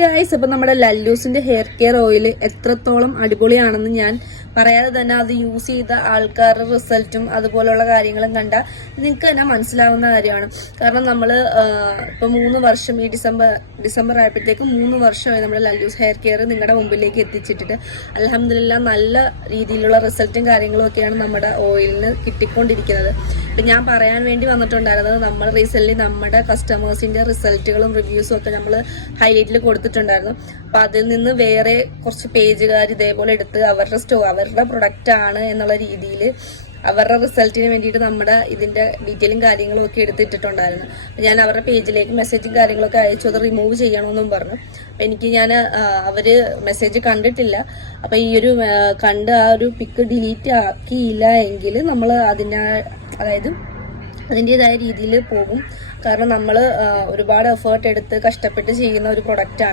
Guys അപ്പൊ നമ്മുടെ ലല്ലൂസിന്റെ hair care oil എത്രത്തോളം അടിപൊളിയാണെന്ന് ഞാൻ പറയാതെ തന്നെ അത് യൂസ് ചെയ്ത ആൾക്കാരുടെ റിസൾട്ടും അതുപോലുള്ള കാര്യങ്ങളും കണ്ട നിങ്ങൾക്ക് തന്നെ മനസ്സിലാവുന്ന കാര്യമാണ്. കാരണം നമ്മൾ ഇപ്പൊ മൂന്ന് വർഷം ഈ ഡിസംബർ ഡിസംബർ ആയപ്പോഴത്തേക്കും മൂന്ന് വർഷമായി നമ്മുടെ ലല്ലൂസ് ഹെയർ കെയർ നിങ്ങളുടെ മുമ്പിലേക്ക് എത്തിച്ചിട്ടിട്ട്. അലഹമില്ല നല്ല രീതിയിലുള്ള റിസൾട്ടും കാര്യങ്ങളും ഒക്കെയാണ് നമ്മുടെ ഓയിലിന് കിട്ടിക്കൊണ്ടിരിക്കുന്നത്. ഇപ്പം ഞാൻ പറയാൻ വേണ്ടി വന്നിട്ടുണ്ടായിരുന്നത് നമ്മൾ റീസെന്റ് നമ്മുടെ കസ്റ്റമേഴ്സിന്റെ റിസൾട്ടുകളും റിവ്യൂസും ഒക്കെ നമ്മൾ ഹൈലൈറ്റിൽ കൊടുത്തിട്ടുണ്ടായിരുന്നു. അപ്പൊ അതിൽ നിന്ന് വേറെ കുറച്ച് പേജുകാർ ഇതേപോലെ എടുത്ത് അവരുടെ സ്റ്റോ അവരുടെ പ്രൊഡക്റ്റ് ആണ് എന്നുള്ള രീതിയിൽ അവരുടെ റിസൾട്ടിന് വേണ്ടിയിട്ട് നമ്മുടെ ഇതിന്റെ ഡീറ്റെയിലും കാര്യങ്ങളും ഒക്കെ എടുത്തിട്ടുണ്ടായിരുന്നു ഞാൻ അവരുടെ പേജിലേക്ക് മെസ്സേജും കാര്യങ്ങളൊക്കെ അയച്ചു. അത് റിമൂവ് ചെയ്യണമെന്നും പറഞ്ഞു. അപ്പം എനിക്ക് ഞാൻ അവർ മെസ്സേജ് കണ്ടിട്ടില്ല. അപ്പം ഈ ഒരു കണ്ട് ആ ഒരു പിക്ക് ഡിലീറ്റ് ആക്കിയില്ല എങ്കിൽ നമ്മൾ അതിന്റെ അതായത് അതിന്റെതായ രീതിയിൽ പോകും. കാരണം നമ്മൾ ഒരുപാട് എഫേർട്ട് എടുത്ത് കഷ്ടപ്പെട്ട് ചെയ്യുന്ന ഒരു പ്രൊഡക്റ്റാണ്